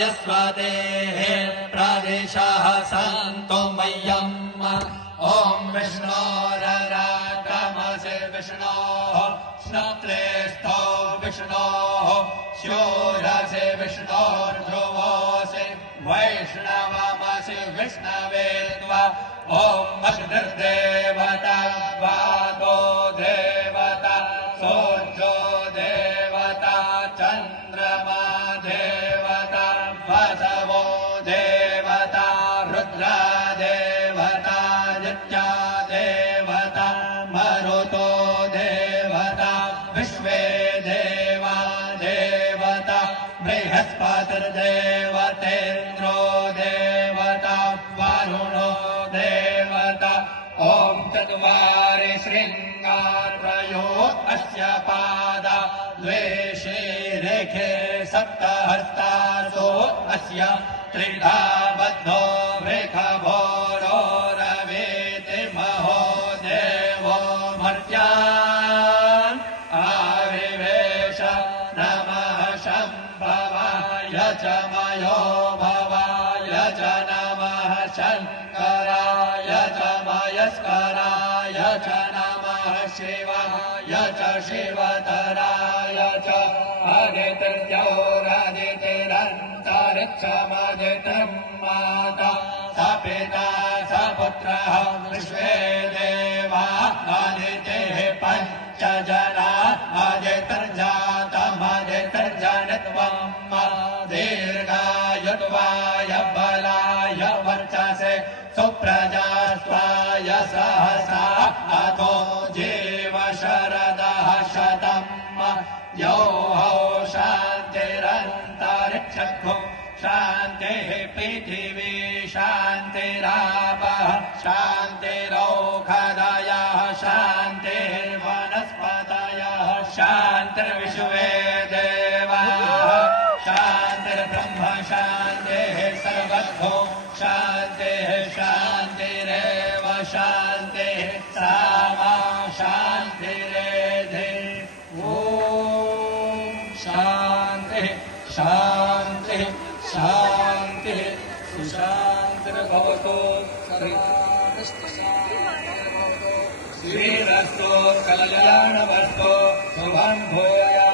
यस्वतेः प्रदिशः सन्तु मह्यम् ॐ विष्णोरराटमसि विष्णोः श्नत्रेष्ठो विष्णोः शूरसि विष्णोर्ध्रुवोऽसि वैष्णवमसि विष्णवे त्वा ॐ अग्निर्देवता वातो देवता सूर्यो देवता चन्द्रमा देवता वसवो देवता रुद्रा देवता नित्या देवता मरुतो देवता विश्वे देवा देवता बृहस्पतिर्देवतेन्द्रो देवता वरुणो देवता ॐ चत्वारि शृङ्गारयो अस्य पादा द्वे शीरेखे सप्तहस्तासो अस्य त्रिधा बद्धो वृषभोरो रवेति महो देवो मर्त्यान् आविवेश नमः शम्भवाय च मयो भवाय च नमः शङ्कराय च मयस्कराय च नमः शिवाय च शिवतराय च आदित्यौरादितिरन्तरिक्षमदितिं माता स पिता स पुत्रः विश्वे देवा आदितिः पञ्च जना आदितिर्जातमदितिर्जनित्वम् दीर्घायुर्वाय बलाय वर्चसे सुप्रजास्वाय सहसा अतो जीव शरदः शतम् यो हौ शान्तिरन्तरिक्षो शान्तिः पृथिवी शान्तिरापः शान्तिरौषधयः शान्तिर्वनस्पतयः शान्तिर्विश्वे देवाः शान्तिर्ब्रह्म शान्तिः सर्वतो शान्तिः शान्तिरेव शान्तिः सामा शान्तिरेधि ॐ शान्तिः शान्तिः शान्तिः सुशान्तिर्भवतु श्रीरस्तु कल्याणवस्तु शुभं भूयात्।